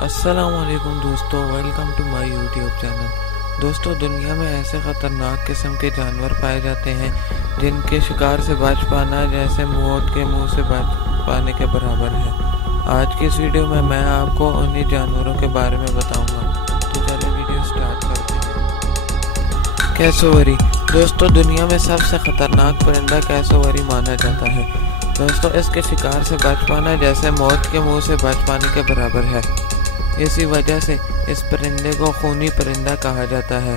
अस्सलामुअलैकुम दोस्तों, welcome to my YouTube channel. दोस्तों, दुनिया में ऐसे ख़तरनाक किस्म के जानवर पाए जाते हैं जिनके शिकार से बच पाना जैसे मौत के मुंह से बच पाने के बराबर है। आज की इस वीडियो में मैं आपको उन्हीं जानवरों के बारे में बताऊंगा। तो चलिए वीडियो स्टार्ट करते हैं। कैसोवरी। दोस्तों, दुनिया में सबसे ख़तरनाक परिंदा कैसोवरी माना जाता है। दोस्तों, इसके शिकार से बच पाना जैसे मौत के मुंह से बच पाने के बराबर है। इसी वजह से इस परिंदे को खूनी परिंदा कहा जाता है।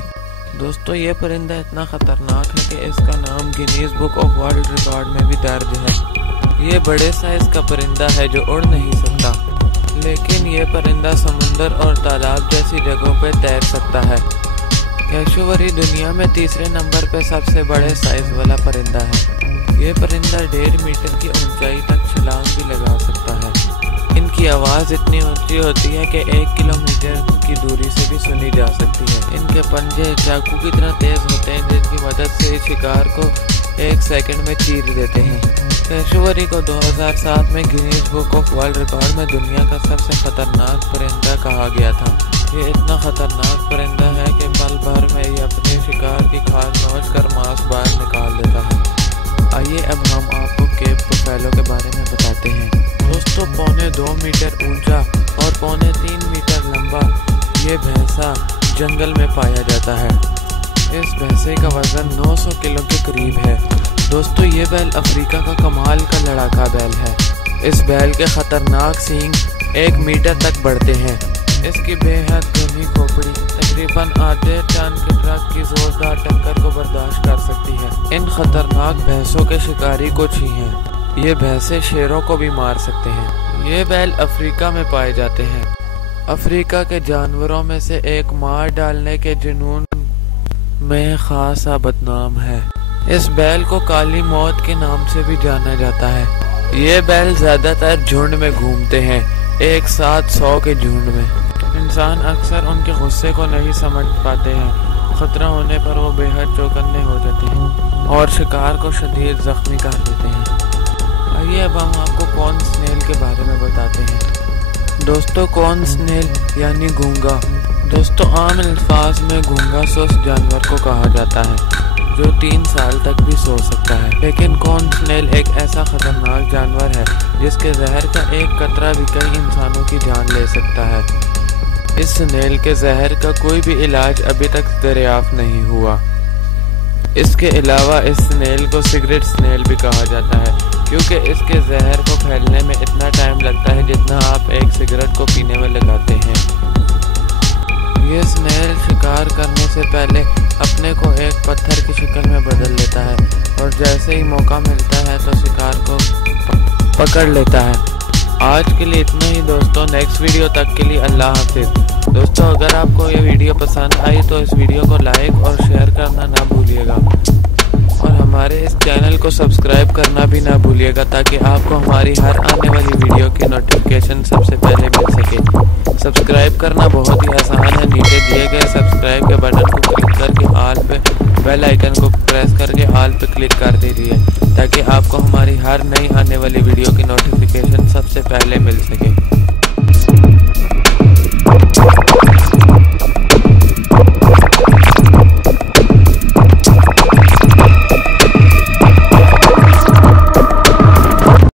दोस्तों, ये परिंदा इतना ख़तरनाक है कि इसका नाम Guinness book of world record में भी दर्ज है। ये बड़े साइज का परिंदा है जो उड़ नहीं सकता, लेकिन ये परिंदा समुंदर और तालाब जैसी जगहों पर तैर सकता है। कैसोवरी दुनिया में तीसरे नंबर पर सबसे बड़े साइज वाला परिंदा है। ये परिंदा 1.5 मीटर की ऊंचाई तक छलांग भी लगा सकता है। इनकी आवाज़ इतनी ऊंची होती है कि 1 किलोमीटर की दूरी से भी सुनी जा सकती है। इनके पंजे चाकू की तरह तेज होते हैं, जिनकी मदद से शिकार को 1 सेकंड में चीर देते हैं। कैसोवरी को 2007 में Guinness book of world record में दुनिया का सबसे खतरनाक परिंदा कहा गया था। ये इतना खतरनाक परिंदा है कि पल भर में ये अपने शिकार की खाल नोच कर मांस बाहर निकाल देता है। आइए अब हम आपको केप पहला के बारे में बताते हैं। दोस्तों, 2.25 मीटर ऊंचा और 3.25 मीटर लंबा ये भैंसा जंगल में पाया जाता है। इस भैंसे का वजन 900 किलो के करीब है। दोस्तों, ये बैल अफ्रीका का कमाल का लड़ाका बैल है। इस बैल के खतरनाक सींग 1 मीटर तक बढ़ते हैं। इसकी बेहद घनी खोपड़ी तकरीबन आधे टन के ट्रक की जोरदार टक्कर को बर्दाश्त कर सकती है। इन खतरनाक भैंसों के शिकारी कुछ ही हैं। ये भैंसे शेरों को भी मार सकते हैं। ये बैल अफ्रीका में पाए जाते हैं। अफ्रीका के जानवरों में से एक मार डालने के जुनून में खासा बदनाम है। इस बैल को काली मौत के नाम से भी जाना जाता है। ये बैल ज्यादातर झुंड में घूमते हैं, एक साथ 100 के झुंड में। इंसान अक्सर उनके गुस्से को नहीं समझ पाते हैं। खतरा होने पर वो बेहद चौकन्ने हो जाते हैं और शिकार को शदीद जख्मी कर देते हैं। आइए अब हम आपको कॉर्न स्नेल के बारे में बताते हैं। दोस्तों, कॉर्न स्नेल यानी गूंगा। दोस्तों, आम अल्फाज में गूंगा सुस्त जानवर को कहा जाता है जो 3 साल तक भी सो सकता है। लेकिन कॉर्न स्नेल एक ऐसा खतरनाक जानवर है जिसके जहर का एक कतरा भी कई इंसानों की जान ले सकता है। इस स्नेल के जहर का कोई भी इलाज अभी तक दरियाफ्त नहीं हुआ। इसके अलावा इस स्नेल को सिगरेट स्नेल भी कहा जाता है, क्योंकि इसके जहर को फैलने में इतना टाइम लगता है जितना आप एक सिगरेट को पीने में लगाते हैं। ये स्नेल शिकार करने से पहले अपने को एक पत्थर की शक्ल में बदल लेता है और जैसे ही मौका मिलता है तो शिकार को पकड़ लेता है। आज के लिए इतना ही दोस्तों। नेक्स्ट वीडियो तक के लिए अल्लाह हाफिज़। दोस्तों, अगर आपको ये वीडियो पसंद आई तो इस वीडियो को लाइक और शेयर करना ना भूलिएगा और हमारे इस चैनल को सब्सक्राइब करना भी ना भूलिएगा, ताकि आपको हमारी हर आने वाली वीडियो की नोटिफिकेशन सबसे पहले मिल सके। सब्सक्राइब करना बहुत ही आसान है। नीचे दिए गए सब्सक्राइब के बटन को क्लिक करके ऑल पे, बेल आइकन को प्रेस करके ऑल पे क्लिक कर दीजिए, ताकि आपको हमारी हर नई आने वाली वीडियो की नोटिफिकेशन सबसे पहले मिल सके।